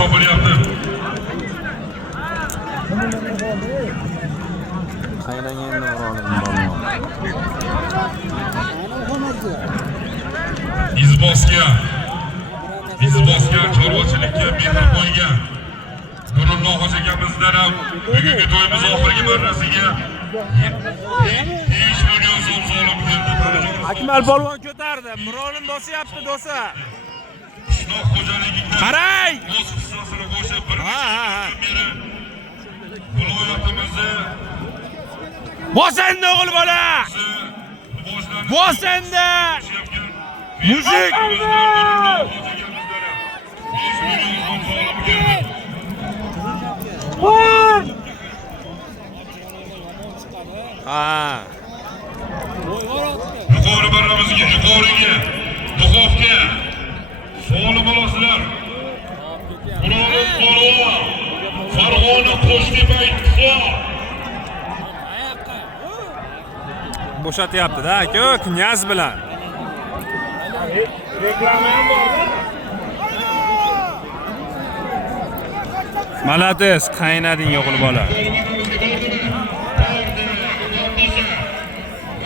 chopilyapti. Qayerdan endi Mirolim polvon. Izbosga chorvachilikka mehr qo'ygan Nurullo hoji akamizdan ham bugungi to'yimiz oxirgi marrasiga 5 million so'm so'lib keldi. Akmal polvon ko'tardi. Mirolim bosyapti do'sa. Qishloq xo'jaligiga Qaray! o'z hissasini qo'shib bir viloyatimizda Bosendi o'g'il bola! Bosendi! Muzik! Ha. Yuqori barramizga, yuqoriga, duxovka. Sog'li bo'lasizlar. Mirolim polvon, Farg'ona Qo'shtepa ittifoq. Bo'shatyapti-da aka, knyaz bilan. Reklama ham bor. Malades, qaynading o'g'il bola.